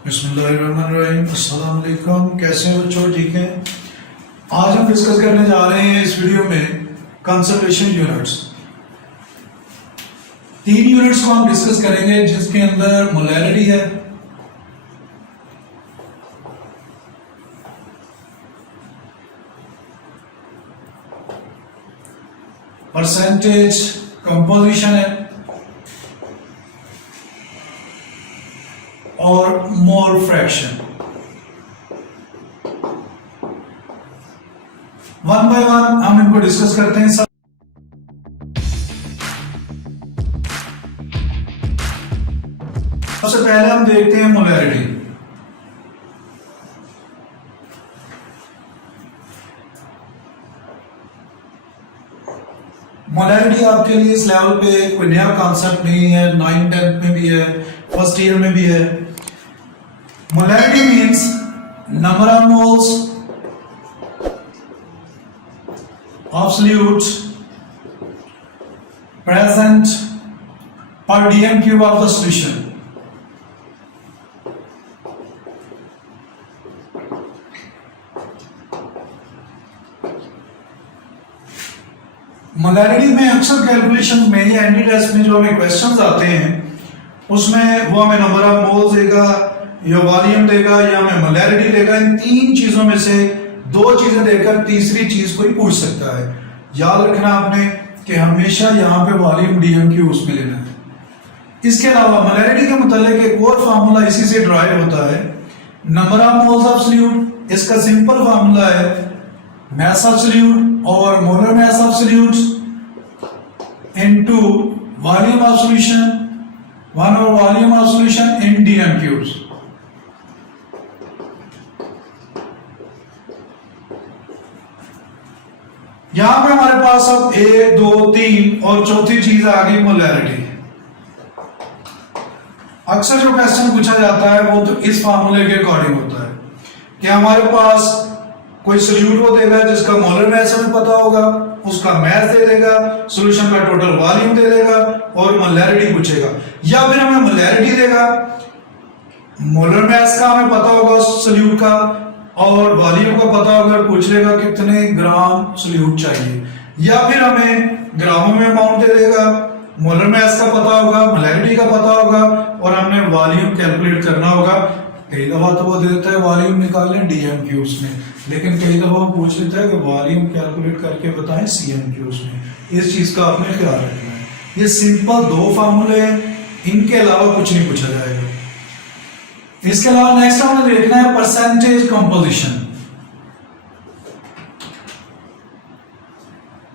बिस्मिल्लाहिर्रहमानिर्रहीम। अस्सलाम वालेकुम। कैसे हैं बच्चों? ठीक हैं। आज हम डिस्कस करने जा रहे हैं इस वीडियो में कंसंट्रेशन यूनिट्स। 3 यूनिट्स को हम डिस्कस करेंगे जिसके अंदर मोलैरिटी है, परसेंटेज कंपोजिशन है और mole fraction. One by one हम इनको डिस्कस करते हैं। सबसे पहले हम देखते हैं मोलैरिटी। मोलैरिटी आपके लिए इस लेवल पे कोई नया कॉन्सेप्ट नहीं है, 9th-10th में भी है, फर्स्ट ईयर में भी है। Molarity means number of moles of solute present per dm cube of the solution. Molarity में अक्सर कैलकुलेशन में या एंटी टेस्ट में जो हमें क्वेश्चंस आते हैं उसमें वो हमें नंबर ऑफ मोल्स देगा या वॉल्यूम देगा या हमें मोलैरिटी देगा। इन 3 चीजों में से 2 चीजें देकर तीसरी चीज कोई पूछ सकता है। याद रखना आपने कि हमेशा यहाँ पे वॉल्यूम डीएम क्यू उसमें लेना है। इसके अलावा मोलैरिटी के मुतालिक एक और फार्मूला इसी से ड्राइव होता है, number of moles of solute. इसका सिंपल फार्मूला है मास ऑफ सॉल्यूट और molar mass of solute into volume of solution 1/, volume of solution in DM cubes. यहां पे हमारे पास अब 1, 2, 3 और चौथी चीज आ गई मोलैरिटी। अक्सर जो क्वेश्चन पूछा जाता है वो तो इस फार्मूले के अकॉर्डिंग होता है कि हमारे पास कोई सॉल्यूट वो देगा जिसका मोलर मास हमें पता होगा, उसका मास दे देगा, सॉल्यूशन का टोटल वॉल्यूम दे देगा और मोलैरिटी पूछेगा। या फिर हमें मोलैरिटी देगा, मोलर मास का हमें पता होगा सॉल्यूट का और वॉल्यूम का पता होगा, पूछ लेगा कितने ग्राम सॉल्यूट चाहिए। या फिर हमें ग्रामों में अमाउंट दे देगा, मोलर मास का पता होगा, मोलैरिटी का पता होगा और हमने वॉल्यूम कैलकुलेट करना होगा। कई दफा तो वो दे देता है वॉल्यूम निकालें डीएम क्यूब्स में, लेकिन कई दफा वो पूछ लेता है कि वॉल्यूम कैलकुलेट करके बताएं सीएम क्यूब्स में। इस चीज का आपने ख्याल रखना है। ये सिंपल 2 फार्मूले हैं, इनके अलावा कुछ नहीं पूछा जाएगा। इसके अलावा नेक्स्ट हमें देखना है percentage composition.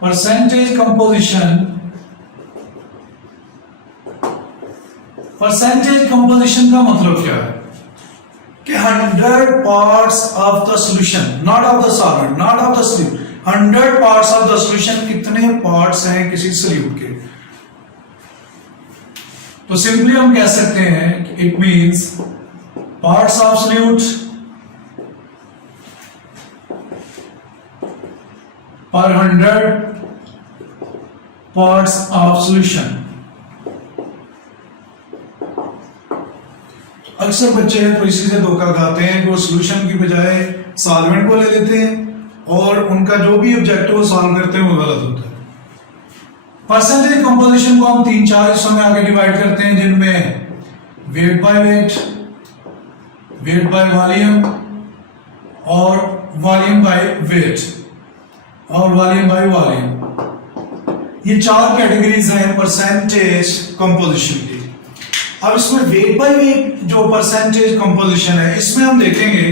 Percentage composition, percentage composition का मतलब क्या है कि 100 parts of the solution, not of the solvent, not of the solute, 100 parts of the solution कितने पार्ट्स हैं किसी सॉल्यूट के। तो सिंपली हम कह सकते हैं कि it means parts of solute per 100 parts of solution। अक्सर बच्चे हैं तो इसी से धोखा खाते हैं कि वो सॉल्यूशन की बजाय सॉल्वेंट को ले लेते हैं और उनका जो भी ऑब्जेक्टिव सॉल्व करते हैं वो गलत होता है। परसेंटेज कंपोजिशन को हम 3-4 हिस्सों में आगे डिवाइड करते हैं, जिनमें weight by weight, wait by volume और वॉल्यूम बाय वेट और वॉल्यूम बाय वॉल्यूम। ये 4 कैटेगरीज हैं परसेंटेज कंपोजिशन की। अब इसमें वेट बाय वेट जो परसेंटेज कंपोजिशन है, इसमें हम देखेंगे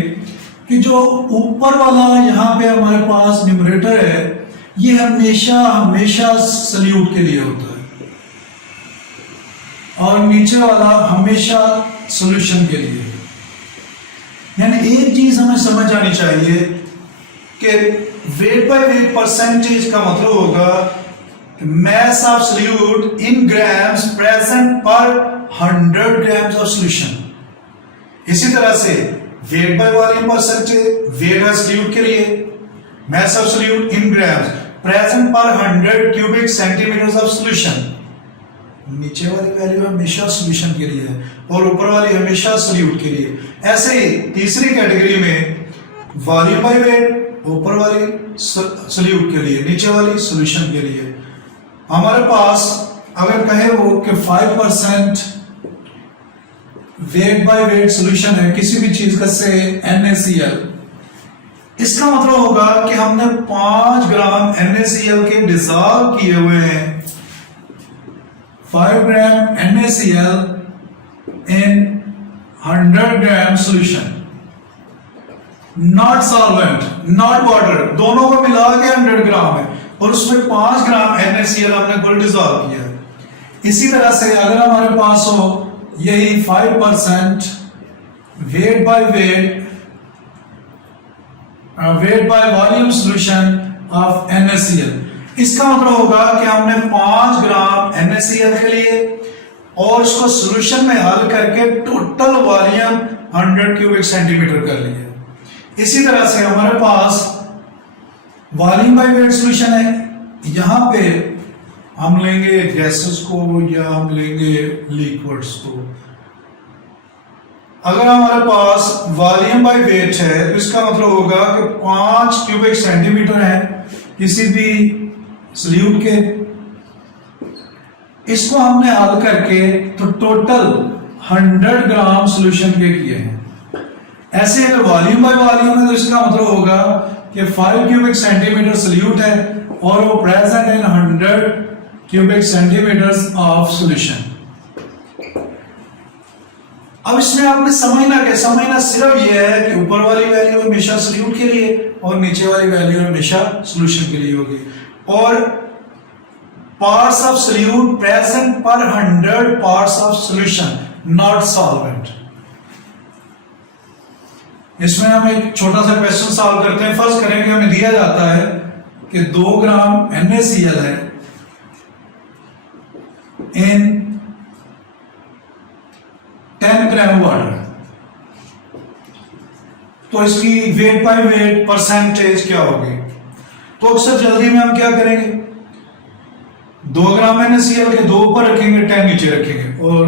कि जो ऊपर वाला यहां पे हमारे पास न्यूमरेटर है ये हमेशा सॉल्यूट के लिए होता है और नीचे वाला हमेशा सॉल्यूशन के लिए। यानी एक चीज हमें समझ आनी चाहिए कि वेट बाय वेट परसेंटेज का मतलब होगा mass of solute in grams present पर 100 ग्राम्स ऑफ सॉल्यूशन। इसी तरह से weight by volume percentage, weight है सॉल्यूट के लिए, mass of solute in grams present पर 100 क्यूबिक सेंटीमीटर्स ऑफ सॉल्यूशन। नीचे वाली वैल्यू हमेशा सॉल्यूशन के लिए है और ऊपर वाली हमेशा सॉल्यूट के लिए। ऐसे ही तीसरी कैटेगरी में वॉल्यूम बाय वेट, ऊपर वाली सॉल्यूट के लिए, नीचे वाली सॉल्यूशन के लिए। हमारे पास अगर कहे वो कि 5% वेट बाय वेट सॉल्यूशन है किसी भी चीज का, से NaCl, इसका मतलब होगा कि हमने 5 ग्राम NaCl के डिसॉल्व किए हुए हैं 5 ग्राम NaCl in 100 gram solution, not solvent not water, दोनों को मिला के 100 ग्राम है और उसमें 5 ग्राम NaCl हमने कुल डिसॉल्व किया। इसी तरह से अगर हमारे पास हो यही 5% wait by volume solution of NaCl, इसका मतलब होगा कि हमने 5 ग्राम NaCl के लिए और इसको सॉल्यूशन में हल करके टोटल वॉल्यूम 100 क्यूबिक सेंटीमीटर कर लिया। इसी तरह से हमारे पास वॉल्यूम बाय वेट सॉल्यूशन है, यहां पे हम लेंगे गैसेस को या हम लेंगे लिक्विड्स को। अगर हमारे पास वॉल्यूम बाय वेट है तो इसका मतलब होगा कि 5 क्यूबिक सेंटीमीटर है किसी भी सॉल्यूट के, इसको हमने हल करके तो टोटल 100 ग्राम सॉल्यूशन के किए हैं। ऐसे अगर वॉल्यूम बाय वॉल्यूम है तो इसका मतलब होगा कि 5 क्यूबिक सेंटीमीटर सॉल्यूट है और वो present in 100 cubic centimetres of solution. अब इसमें आपने समझना सिर्फ यह है कि ऊपर वाली वैल्यू हमेशा सॉल्यूट के लिए और नीचे वाली वैल्यू हमेशा सॉल्यूशन के लिए होगी। और पार्ट्स ऑफ सॉल्यूट प्रेजेंट पर 100 parts of solution, not solvent. इसमें हम एक छोटा सा क्वेश्चन सॉल्व करते हैं। फर्स्ट करेंगे, हमें दिया जाता है कि 2 ग्राम NaCl है इन 10 ग्राम वाटर, तो इसकी वेट बाय वेट परसेंटेज क्या होगी। तो अक्सर जल्दी में हम क्या करेंगे, 2 ग्राम NaCl के 2 ऊपर रखेंगे, 10 नीचे रखेंगे और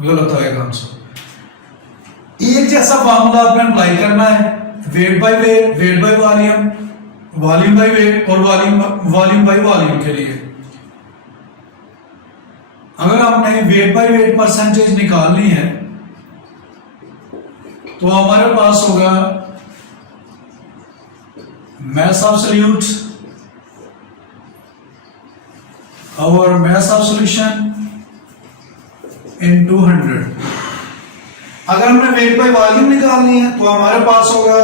गलत आएगा आंसर। एक जैसा फार्मूला आपने अप्लाई करना है, weight by weight, wait by volume, volume by weight और वॉल्यूम बाय वॉल्यूम के लिए। अगर आपने वेट बाय वेट परसेंटेज निकालनी है तो हमारे पास होगा mass of solute और mass of solution into 100। अगर हमने वेट बाय वॉल्यूम निकालनी है तो हमारे पास होगा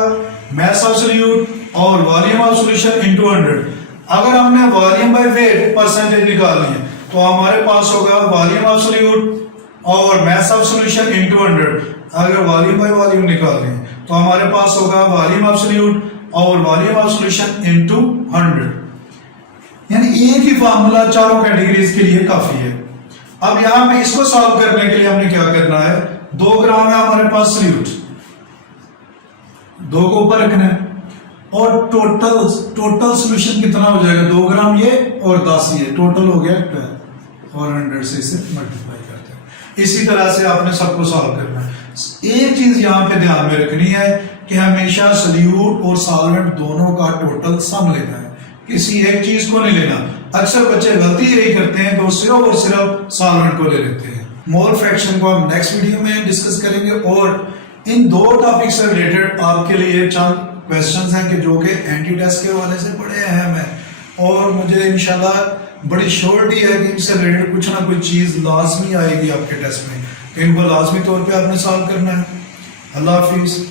mass of solute और वॉल्यूम ऑफ सॉल्यूशन into 100। अगर हमने वॉल्यूम बाय वेट परसेंटेज निकालनी है तो हमारे पास होगा वॉल्यूम ऑफ सॉल्यूट और mass of solution into 100। अगर वॉल्यूम बाय वॉल्यूम निकालनी है तो हमारे पास होगा वॉल्यूम ऑफ सॉल्यूट और वॉल्यूम ऑफ सॉल्यूशन into 100। यानी एक ही फार्मूला चारों कैटेगरीज के लिए काफी है। अब यहां पे इसको सॉल्व करने के लिए हमने क्या करना है, 2 ग्राम है हमारे पास सॉल्यूट, 2 को ऊपर रखना है और टोटल सॉल्यूशन कितना हो जाएगा, 2 ग्राम ये और 10 ये, टोटल हो गया 12 और 100 से इसे मल्टीप्लाई करते हैं। इसी तरह से आपने सबको सॉल्व करना है। एक चीज यहां पे ध्यान में रखनी है कि हमेशा सॉल्यूट और सॉल्वेंट दोनों का टोटल सम लेना है, किसी एक चीज को नहीं लेना। अक्सर बच्चे गलती यही करते हैं तो सिर्फ और सिर्फ सॉल्वेंट को ले लेते हैं। मोल फ्रैक्शन को हम नेक्स्ट वीडियो में डिस्कस करेंगे और इन 2 टॉपिक से रिलेटेड आपके लिए चंद क्वेश्चंस हैं कि जो कि एंटी टेस्ट के हवाले से बड़े अहम हैं और मुझे इंशाल्लाह बड़ी श्योरिटी है कि इनसे रिलेटेड कुछ ना कुछ चीज लाजमी आएगी आपके टेस्ट में, तो इनको लाजमी तौर पे आपने सॉल्व करना है। अल्लाह हाफिज।